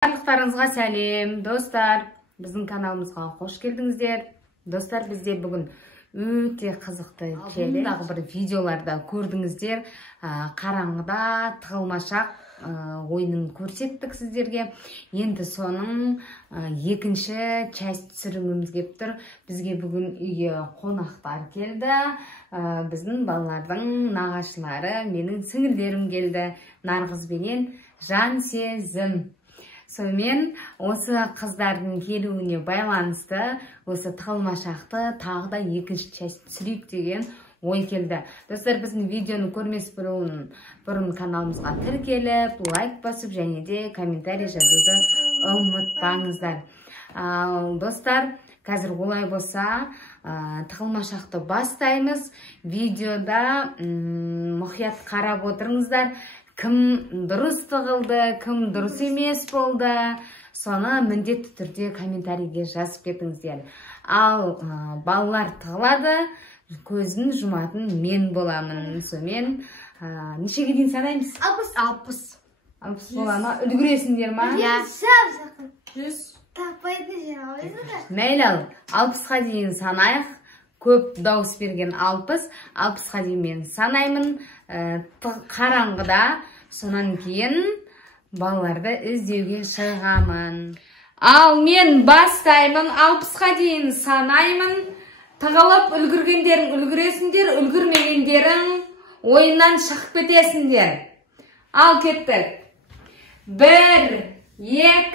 Барлықтарыңызға сәлем, достар. Біздің каналымызға қош келдіңіздер. Достар, бізде бүгін өте қызықты челлендж бір видеоларда көрдіңіздер. Қараңғыда тығылмашақ ойынын көрсеттік сіздерге. Енді соның екінші часть түсіріміміз келіп тұр. Бізге бүгін үйге қонақтар келді. Біздің балалардың нағашылары, менің сіңілдерім келді. Нарғыз бенен Жансезім. Сонымен осы қыздардың келуіне байланысты осы тығылмашақты тағы да екінші часть түсірейік деген ой келді. Достар, біздің видеоны көрмес бұрын каналымызға тіркеліп, лайк басып және де комментарий жазуды ұмытпаңыздар. Достар, қазір олай болса тығылмашақты бастаймыз. Видеода мұқият қарап отырыңыздар. Кім дұрыс тығылды, кім дұрыс емес болды, соны міндетті түрде комментарийге жазып кетіңіздер. Ал балалар тығылады, көзін жұматын мен боламын. Сонымен нешеге дейін санаймыз? 60. 60 бола ма? Үлгіресіңдер ма? Иә. 100. Мәйлі ал, 60-қа дейін санайық. Көп дауыс берген 60. 60-қа дейін мен санаймын. Қараңғыда, сонан кейін балаларды іздеуге шығамын. Ал мен бастаймын, 60-қа дейін санаймын. Тығылып үлгіргендерің үлгіресіңдер, үлгірмегендерің ойыннан шығып кетесіңдер. Ал кеттік. 1, 2,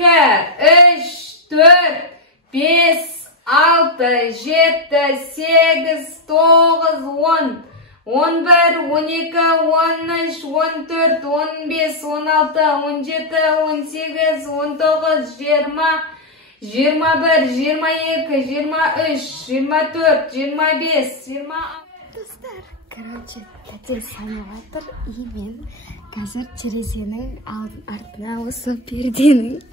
3, 4, 5, 6, 7, 8, 9, 10. 11, 12, 13, 14, 15, 16, 17, 18, 19, 20, 21, 22, 23, 24, 25, 26. Достар, короче, тәте саналатыр, и мен қазір терезенің артына осы перденің.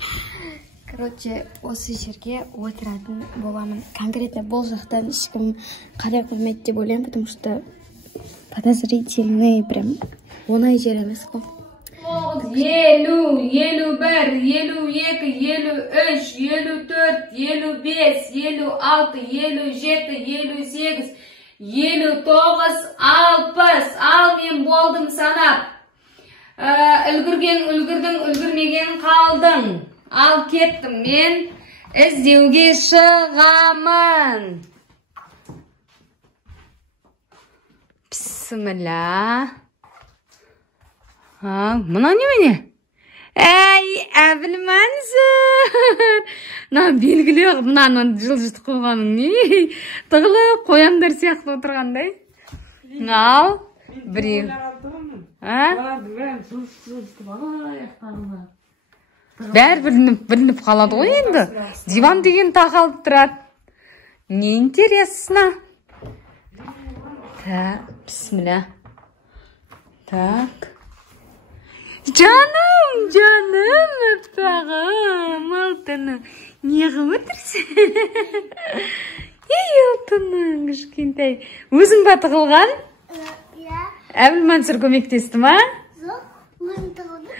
Короче, осы жерге отыратын боламын. Конкретно бұл жақтан ешкім қарай қоймайды деп ойлаймын, потому что подозрительный прям оңай жер емес қой. 50, 51, 52, 53, 54, 55, 56, 57, 58, 59, 60. Ал мен болдым санап. Үлгірдің, үлгірмеген қалдың. Ал кеттім, мен іздеуге шығамын. Бісміллә. Мұна немене? Әй, әбілмәнсір. Белгілі мұнаны жылжыт қойғаның не? Тығылы қояндар сияқты отырғандай. Ал, біреу. Бәр білініп қалады ғой енді. Диван деген тақалып тұрады. Не интересно. Так, бісміллә. Так. Жаным, өппағым, алтыным. Неғып отырсың? Ей, алтыным, кішкентай. Өзің ба тығылған? Иә. Әбілмансыр көмектесті ма? Жоқ, өзім тығылды.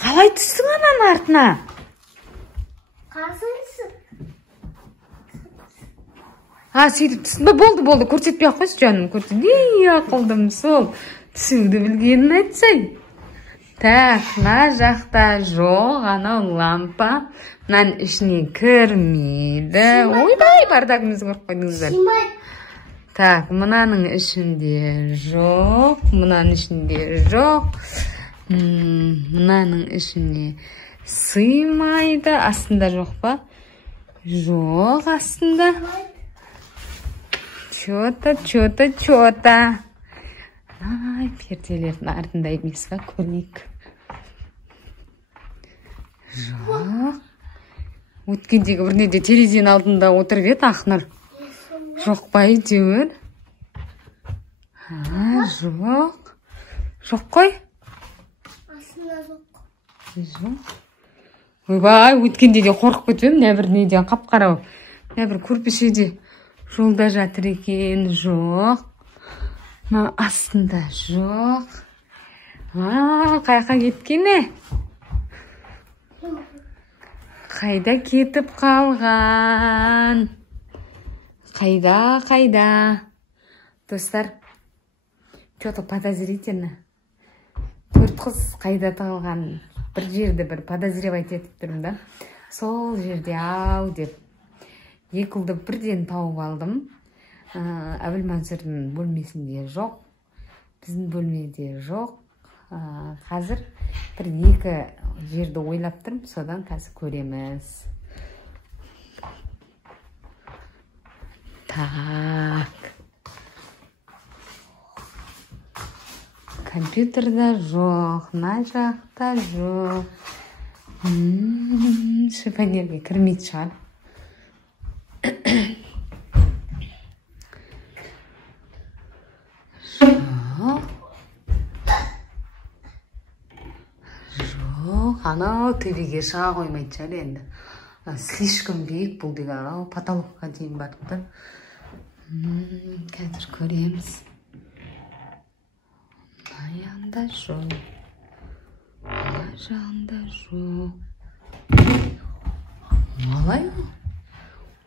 Қалай түстің анан артына? Қарсыңсың. Сөйтіп түстің бе? Болды. Көрсетпей ақ қойшы жаным. Ей, ақылдым сол. Түсуді білгенін айтсай. Так, на жақта жоқ, анау лампа. Мұнан ішіне кірмейді. Ойбай, бардағымызды көріп қойдыңыздар. Так, мұнаның ішінде жоқ. Мұнаның ішінде жоқ. Мұнаның ішіне сыймайды. Астында жоқ па? Жоқ, астында. Чота. Ай, перделердің артында емес ба, көрейік. Жоқ. Өткендегі бірнеде терезенің алдында отырып еді Ақнұр. Жоқ па әйтеуір? Жоқ. Жоқ қой? Астында жоқ. Жоқ. Ойбай, өткенде де қорқып кетіп едім, нәбір неден қап-қарау. Нәбір көрпешеде жолда жатыр екен. Жоқ. Астында жоқ. Қайқа кеткені? Қайда кетіп қалған? Қайда? Достар, что-то подозрительно. Төрт қыз қайда тығылған? Бір жерді бір подозревать етіп тұрмын да. Сол жерде ау деп. Екі ұлды бірден тауып алдым. Әбіл Мансұрдың бөлмесінде жоқ. Біздің бөлмеде жоқ. Қазір бір екі жерді ойлап тұрмын. Содан қазір көреміз. Так. Компьютерда жоқ, на жақта жоқ. Шифонерге кірмейді шығар. Жоқ, анау төбеге шыға қоймайды шығар енді. Слишком биік бұл деген, анау потолокқа дейін барды. Қазір көреміз. Аяғында жоқ. Жағында жоқ. Олай ма?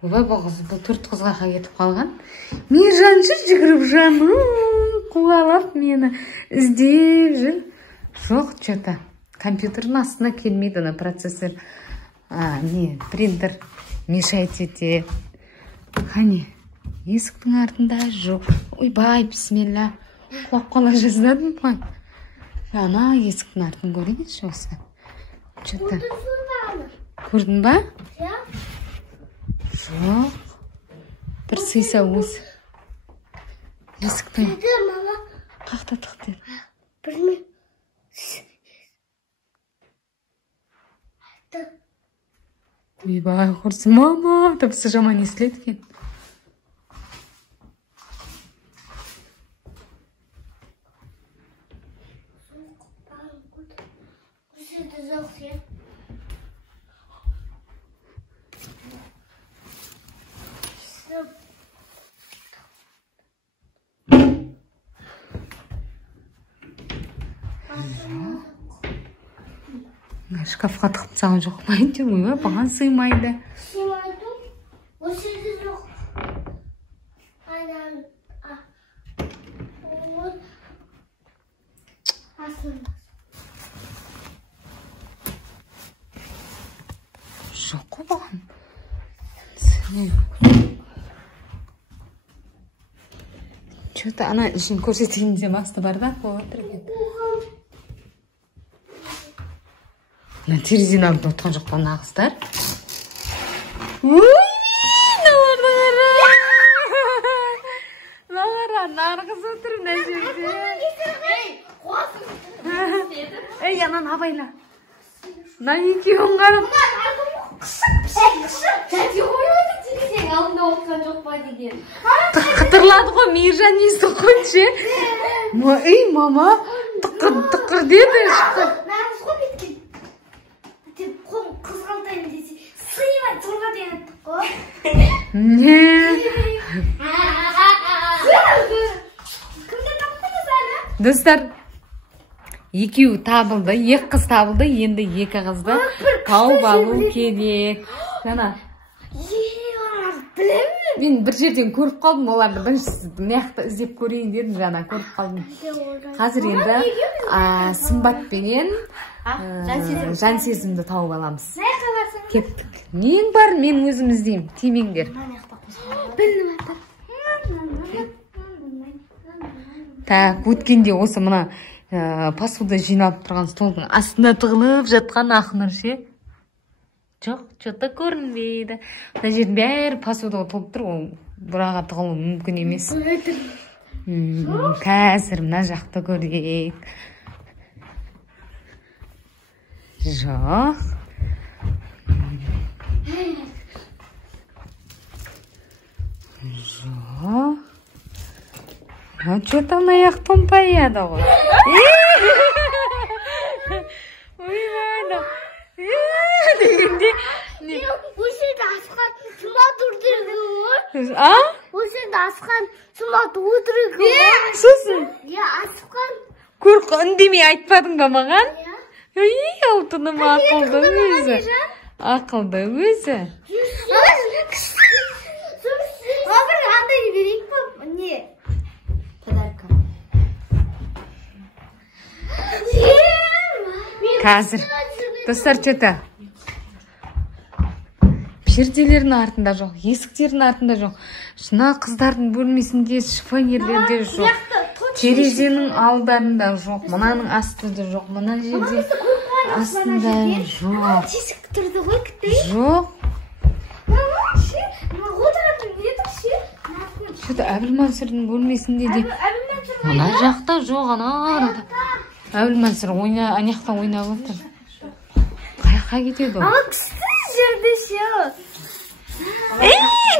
Олай бұл төрт қызға кетіп қалған. Мен жаншы жүгіріп жаным. Қуалап мені іздеп жүр. Жоқ, что-то. Компьютердің астына келмейді, ана процессор. Принтер мешать етеді. Қане, есіктің артында жоқ. Ойбай, бисмилля. Құлап қала жаздадым ғой. Ана есіктің артын көрейінші осы. Көрдің ба? Жоқ. Бір сыйса өзі. Есіктің. Қақта тұқты. Білмейм. Ойбай, құрсын, мама, тапсы жаман естіледі екен. Шкафқа тығып тастаған жоқ па? Ойбай, бұған сыймайды. Сыймайды? Осы жерде жоқ. Айдан. Жоқ қой бұған. Что-то ана ішін көрсетейінде басты бар да, қойып тұрген. Терезені алып отқан жоқ па нағыздар? Нағара, нарғыз отыр мына жерде. Ей, анан абайла. На екеуін қарап. Тәте қоймайды терезенің алдында отқан жоқ па деген. Қытырлады ғой, Мейіржан естіп қойшы. Ей, мама, тұқыр деді. Нағыз ғой беткен. Қолым қызғалтайын десе, сыймай тұрға дейін қой. Не? Кімді таптыңыз әлі? Достар, екеуі табылды, екі қыз табылды, енді екі қызды тауып алу керек. Жана. Білемін. Мен бір жерден көріп қалдым, оларды бірінші мияқты іздеп көрейін дедім, жана көріп қалдым. Қазір енді Сымбатпенен жан сезімді тауып аламыз. Кеттік. Мен бар, мен өзім іздеймін. Тимеңдер. Так, өткенде осы мына посуда жиналып тұрған столдың астына тығылып жатқан Ақнұр ше. Жоқ, что-то көрінбейді. Мына жердің бәрі посудаға толып тұр, ол бұраға тығылу мүмкін емес. Қазір мына жақты көрейік. Жоқ. Жоқ. Что-то мына аяқ томпаяды ғой. Ойбайды. Дегенде... Осы жерде асқан сұмат өтірігі ғой. А? Осы жерде асқан сұмат өтірігі ғой. Сосын? Асқан. Көріп үндемей айтпадың ба маған? Ой, алтыным ақылды өзі. Ақылды өзі. Бір андай берейік па? Не? Подарка. Қазір. Достар, что-то. Перделердің артында жоқ, есіктердің артында жоқ. Шына қыздардың бөлмесінде шифонерлерде жоқ. Терезенің алдарында жоқ, мұнаның астында жоқ, мұна жерде астында жоқ. Тесік тұрды ғой кітті? Жоқ. Что-то Әбілмансұрдың бөлмесінде де. Мұна жақта жоқ, ана арада. Әбілмансұр анаяқта ойнап отыр. Қаяққа кетеді ол? Ама кісті жерде ше.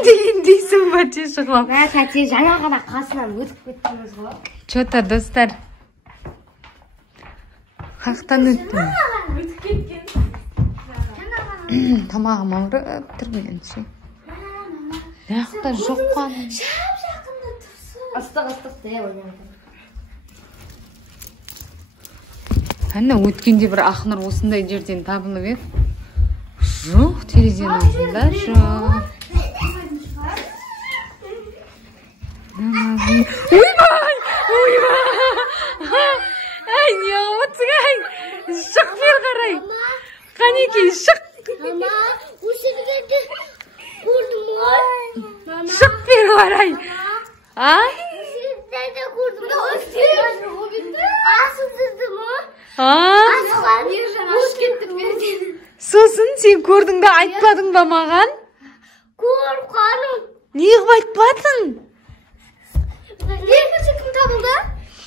Дегендейсің ба, шығылап. Тәте жаңа ғана қасынан өтіп кеттіңіз ғой. Что-то, достар. Қаяқтан өттім. Өтіп кеткен. Тамағым ауырып тұр меніңше. Маяқта жоқ қаны. Шап жақында тұрсын. Ыстық де ойнайды. Әні өткенде бір Ақнұр осындай жерден табылып еді. Жоқ, терезенің алдында жоқ. Ойбай! Ай, не қылып ай! Шық бер қарай. Қанекей, шық. Мама, осы жерде көрдім ғой. Шық бер қарай. А? Осы жерде көрдім ғой. Асылдырды ма? А? Өш кеттім берден. Сосын сен көрдің бе, айтпадың ба маған? Қорқаным. Неғып айтпадың? Ең бірінші кім табылды?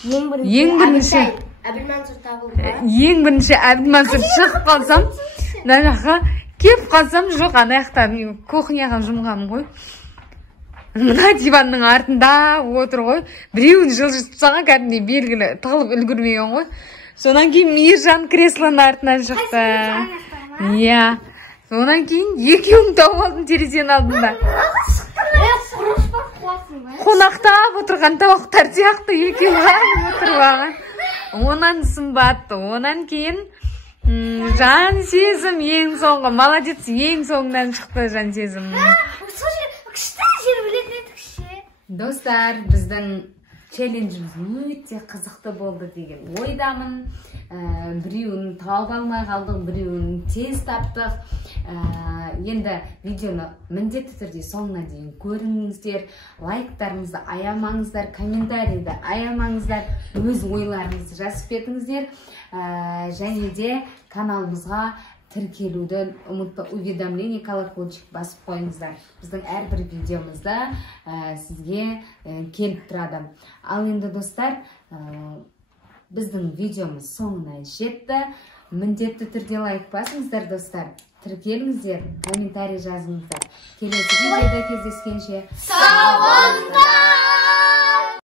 Ең бірінші Әбілмансұр табылды. Ең бірінші Әбілмансұр шығып қалсам, мына жаққа келіп қалсам, жоқ, ана жақта кухняға жұмғамын ғой. Мына диванның артында отыр ғой. Біреуін жылжытып тастаған, кәдімгідей белгілі тығылып үлгермеген ғой. Сонан кейін Мейіржан креслоның артынан шықты. Иә. Сонан кейін екеуін тауып алдым терезенің алдында. Қонақтап отырған тауықтар сияқты екеуі отырған. Онан сымбатты. Онан кейін жан сезім ең соңғы. Молодец, ең соңынан шықты жан сезім. Достар, біздің челленджіміз өте қызықты болды деген ойдамын. Біреуін тауып алмай қалдық, біреуін тез таптық. Енді видеоны міндетті түрде соңына дейін көріңіздер, лайктарыңызды аямаңыздар, комментарийді аямаңыздар, өз ойларыңызды жазып кетіңіздер. Және де каналымызға тіркелуді ұмытпа, уведомление колокольчик басып қойыңыздар. Біздің әрбір видеомызда сізге келіп тұрады. Ал енді достар, біздің видеомыз соңына жетті. Міндетті түрде лайк басыңыздар, достар. Тіркеліңіздер, комментарий жазыңыздар. Келесі видеода кездескенше сау болыңыздар!